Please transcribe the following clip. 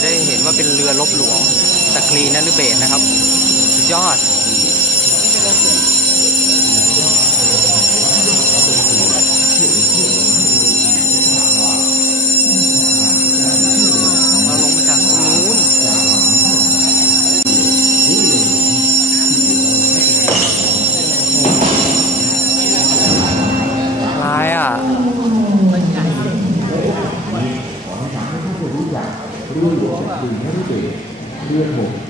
จะได้เห็นว่าเป็นเรือรบหลวงสกรีนนฤเบศรนะครับสุดยอดเราลงมาจากตรงนู้นลายอ่ะขอให้ทำให้ท่านได้รู้จักเรื่องหลวงสกรีนนฤเบศรเรือหงส์